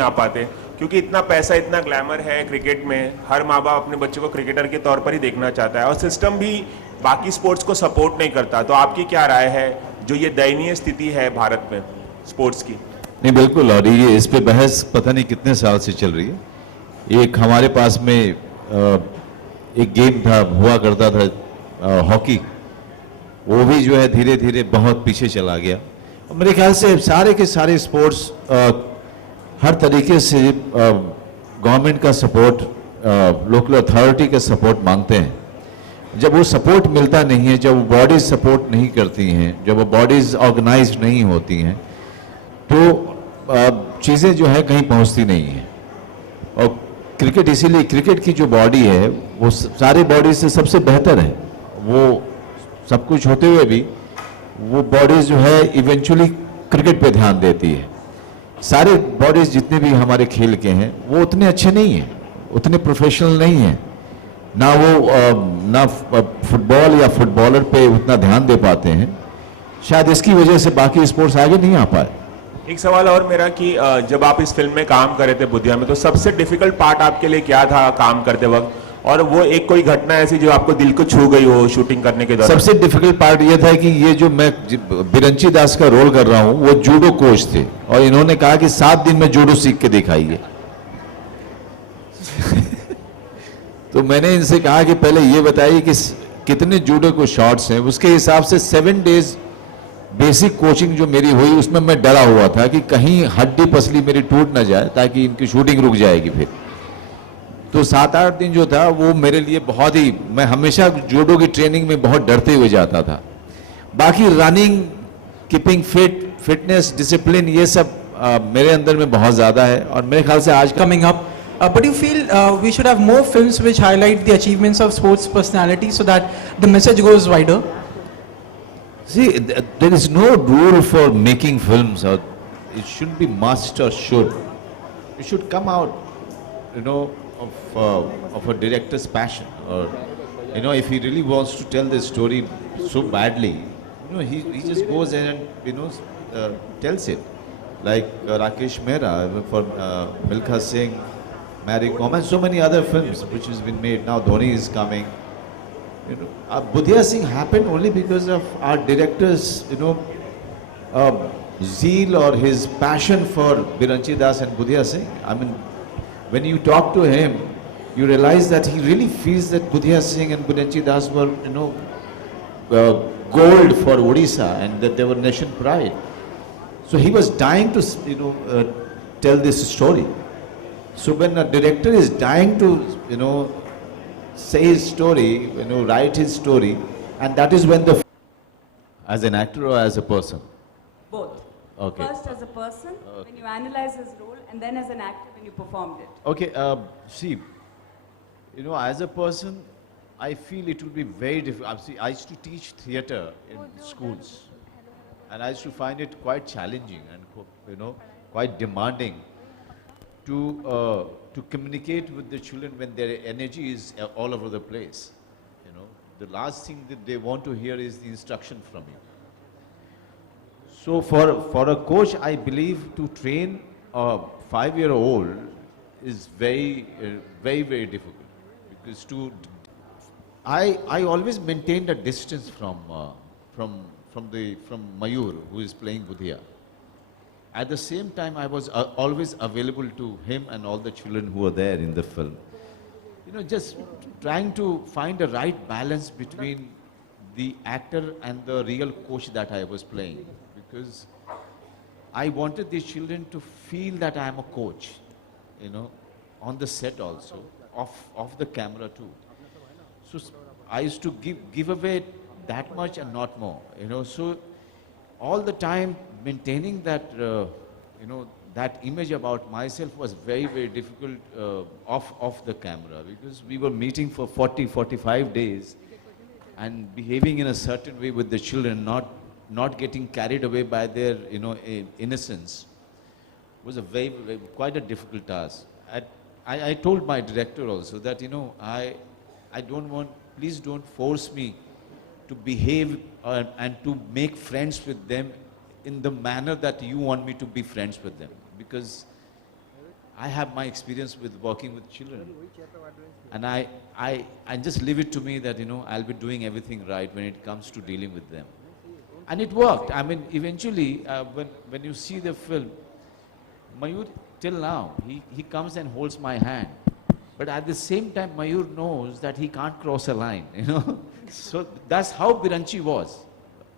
आ पाते, क्योंकि इतना पैसा, इतना ग्लैमर है क्रिकेट में, हर माँ बाप अपने बच्चों को क्रिकेटर के तौर पर ही देखना चाहता है और सिस्टम भी बाकी स्पोर्ट्स को सपोर्ट नहीं करता। तो आपकी क्या राय है जो ये दयनीय स्थिति है भारत में स्पोर्ट्स की? नहीं, बिल्कुल। और ये इस पे बहस पता नहीं कितने साल से चल रही है। एक हमारे पास में एक गेम था, हुआ करता था हॉकी, वो भी जो है धीरे धीरे बहुत पीछे चला गया। और मेरे ख्याल से सारे के सारे स्पोर्ट्स हर तरीके से गवर्नमेंट का सपोर्ट, लोकल अथॉरिटी का सपोर्ट मांगते हैं। जब वो सपोर्ट मिलता नहीं है, जब वो बॉडीज सपोर्ट नहीं करती हैं, जब वो बॉडीज ऑर्गेनाइज्ड नहीं होती हैं, तो चीज़ें जो है कहीं पहुंचती नहीं हैं। और क्रिकेट, इसीलिए क्रिकेट की जो बॉडी है वो सारी बॉडी से सबसे बेहतर है। वो सब कुछ होते हुए भी वो बॉडीज जो है इवेंचुअली क्रिकेट पे ध्यान देती है। सारे बॉडीज जितने भी हमारे खेल के हैं वो उतने अच्छे नहीं हैं, उतने प्रोफेशनल नहीं हैं। ना वो ना फुटबॉल या फुटबॉलर पे उतना ध्यान दे पाते हैं। शायद इसकी वजह से बाकी स्पोर्ट्स आगे नहीं आ पाए। एक सवाल और मेरा कि जब आप इस फिल्म में काम कर रहे थे बुधिया में, तो सबसे डिफिकल्ट पार्ट आपके लिए क्या था काम करते वक्त? और वो एक कोई घटना ऐसी जो आपको दिल को छू गई हो शूटिंग करने के दौरान? सबसे डिफिकल्ट पार्ट ये था कि ये जो मैं बिरंची दास का रोल कर रहा हूं, वो जूडो कोच थे और इन्होंने कहा कि 7 दिन में जूडो सीख के दिखाइए। तो मैंने इनसे कहा कि पहले ये बताइए कि कितने जूडो को शॉट्स हैं, उसके हिसाब से 7 डेज बेसिक कोचिंग जो मेरी हुई उसमें मैं डरा हुआ था कि कहीं हड्डी पसली मेरी टूट ना जाए, ताकि इनकी शूटिंग रुक जाएगी फिर। तो 7-8 दिन जो था वो मेरे लिए बहुत ही, मैं हमेशा जूडो की ट्रेनिंग में बहुत डरते हुए जाता था। बाकी running, keeping fit, fitness, discipline, ये सब मेरे अंदर में बहुत ज़्यादा है। और मेरे ख्याल से आज coming up. But you feel we should have more films which highlight the achievements of sports personalities so that the message goes wider? See, there is no rule for making films, or it shouldn't be must or should. It should come out, you know, of a director's passion, or you know, if he really wants to tell the story so badly, you know, he just goes in and you know tells it. Like Rakesh Mehra for Milkha Singh, Mary Kom, and so many other films which has been made. Now Dhoni is coming. You know, Budhia Singh happened only because of our director's, you know, zeal or his passion for Biranchi Das and Budhia Singh. I mean, when you talk to him, you realize that he really feels that Budhia Singh and Biranchi Das were, you know, gold for Odisha, and that they were nation pride. So he was dying to, you know, tell this story. So when a director is dying to, you know, say his story, you know, write his story, and that is when the... As an actor or as a person? Both. Okay. First as a person, when you analyze his role, and then as an actor when you performed it. Okay, see, you know, as a person, I feel it will be very difficult. See, I used to teach theatre in schools, and I used to find it quite challenging and, you know, quite demanding to communicate with the children when their energy is all over the place. You know, the last thing that they want to hear is the instruction from you. So for a coach, I believe to train a 5-year-old is very very difficult, because I always maintained a distance from Mayur, who is playing Budhia. At the same time, I was always available to him and all the children who were there in the film. You know, just trying to find the right balance between the actor and the real coach that I was playing, because I wanted these children to feel that I am a coach, you know, on the set also, off the camera too. So I used to give away that much and not more, you know. So all the time maintaining that, you know, that image about myself was very, very difficult off the camera, because we were meeting for 40-45 days and behaving in a certain way with the children, not getting carried away by their, you know, innocence, was a quite a difficult task. I told my director also that, you know, I don't want, please don't force me to behave and to make friends with them in the manner that you want me to be friends with them, because I have my experience with working with children. And I just leave it to me that, I'll be doing everything right when it comes to dealing with them. And it worked. I mean, eventually, when you see the film, Mayur, till now, he comes and holds my hand. But at the same time, Mayur knows that he can't cross a line, So that's how Biranchi was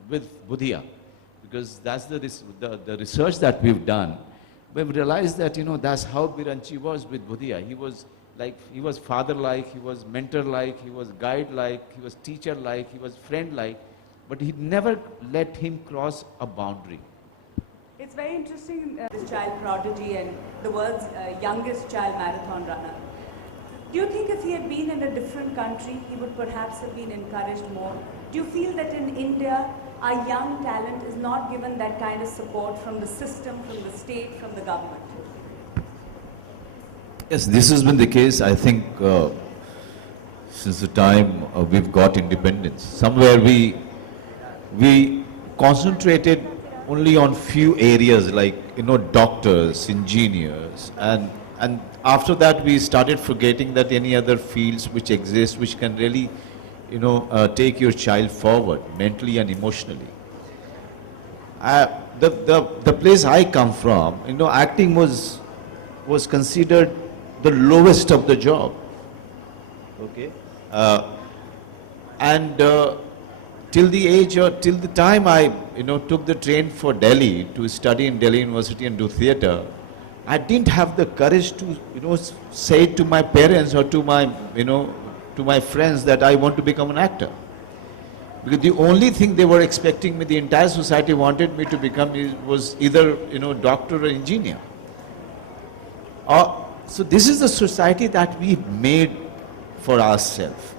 with Budhia. Because that's the research that we've done. We realized that, that's how Biranchi was with Budhia. He was father-like, he was mentor-like, he was guide-like, he was teacher-like, he was friend-like, but he never let him cross a boundary. It's very interesting, this child prodigy and the world's youngest child marathon runner. Do you think if he had been in a different country, he would perhaps have been encouraged more? Do you feel that in India, our young talent is not given that kind of support from the system, from the state, from the government? Yes, this has been the case, I think, since the time we've got independence. Somewhere we concentrated only on few areas like, doctors, engineers, and after that we started forgetting that any other fields which exist, which can really, take your child forward mentally and emotionally. The place I come from, acting was considered the lowest of the job. Okay, till the time I took the train for Delhi to study in Delhi University and do theatre, I didn't have the courage to say to my parents or to my friends that I want to become an actor. Because the only thing they were expecting me, the entire society wanted me to become was either doctor or engineer. So this is the society that we made for ourselves.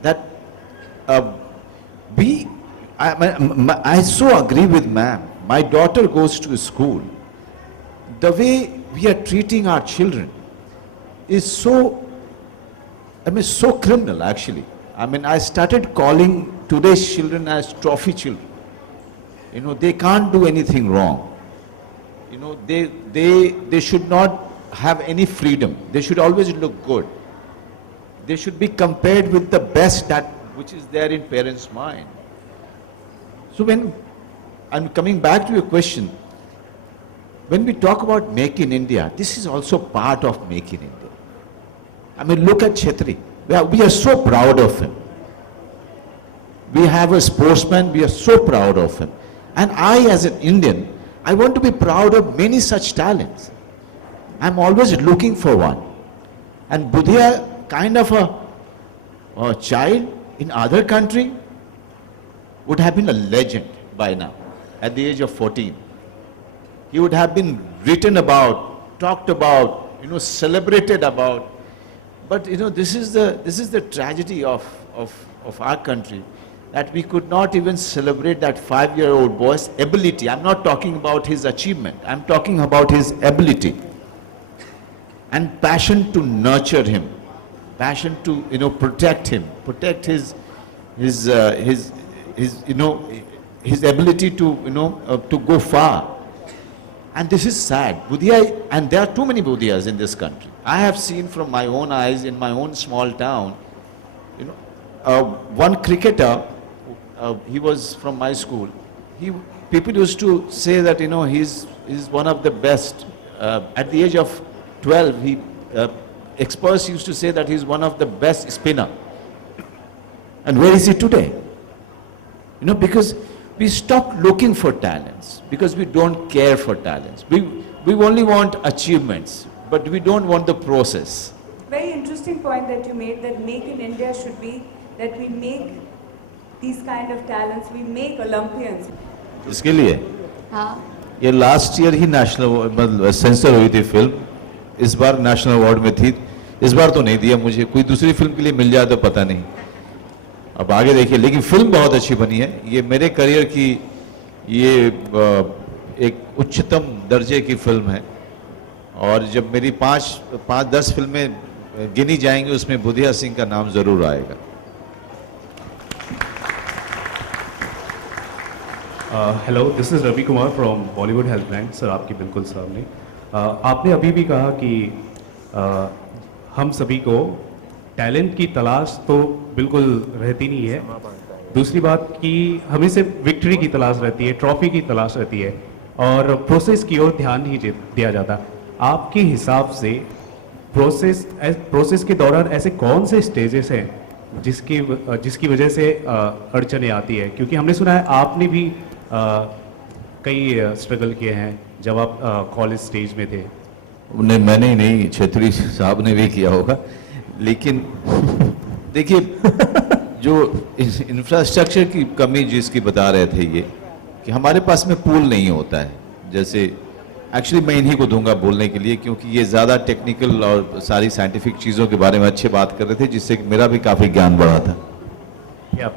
That I so agree with ma'am. My daughter goes to school. The way we are treating our children is so criminal actually. I started calling today's children as trophy children. They can't do anything wrong. They should not have any freedom. They should always look good. They should be compared with the best which is there in parents' mind. So when I'm coming back to your question, when we talk about Make in India, this is also part of Make in India. Look at Chetri. We are so proud of him. We have a sportsman, we are so proud of him. And I, as an Indian, I want to be proud of many such talents. I'm always looking for one. And Budhia, kind of a child in other country, would have been a legend by now, at the age of 14. He would have been written about, talked about, celebrated about. But this is the tragedy of our country, that we could not even celebrate that 5-year-old boy's ability. I'm not talking about his achievement. I'm talking about his ability and passion to nurture him, passion to protect him, protect his ability to go far. And this is sad. Budhia, and there are too many Budhias in this country. I have seen from my own eyes in my own small town, one cricketer, he was from my school. People used to say that he's one of the best. At the age of 12, experts used to say that he's one of the best spinner. And where is he today? Because we stopped looking for talents, because we don't care for talents. We only want achievements, but we don't want the process. Very interesting point that you made, that Make in India should be that we make these kind of talents, we make Olympians. इसके लिए हाँ. ये last year ही national sensor हुई थी film, इस बार national award में थी, इस बार तो नहीं दिया मुझे, कोई दूसरी फिल्म के लिए मिल जाए तो पता नहीं, अब आगे देखिए, लेकिन फिल्म बहुत अच्छी बनी है। ये मेरे करियर की ये एक उच्चतम दर्जे की फिल्म है, और जब मेरी 5-10 फिल्में गिनी जाएंगी उसमें बुधिया सिंह का नाम जरूर आएगा। Hello, this is Ravi Kumar from Bollywood Helpline. Sir, आपकी बिल्कुल सामने। आपने अभी भी कहा कि हम सभी को टैलेंट की तलाश तो बिल्कुल रहती नहीं है। दूसरी बात कि हमें सिर्फ विक्ट्री की तलाश रहती है, ट्रॉफी की तलाश रहती है और प्रोसेस की ओर ध्यान नहीं दिया जाता। आपके हिसाब से प्रोसेस के दौरान ऐसे कौन से स्टेजेस हैं जिसकी वजह से अड़चने आती है? क्योंकि हमने सुना है आपने भी कई स्ट्रगल किए हैं जब आप कॉलेज स्टेज में थे। नहीं, मैंने ही नहीं, छेत्री साहब ने भी किया होगा। लेकिन देखिए, जो इंफ्रास्ट्रक्चर की कमी जिसकी बता रहे थे ये, कि हमारे पास में पूल नहीं होता है। जैसे एक्चुअली मैं इन्हीं को दूंगा बोलने के लिए, क्योंकि ये ज़्यादा टेक्निकल और सारी साइंटिफिक चीज़ों के बारे में अच्छे बात कर रहे थे, जिससे मेरा भी काफ़ी ज्ञान बढ़ा था। Yeah.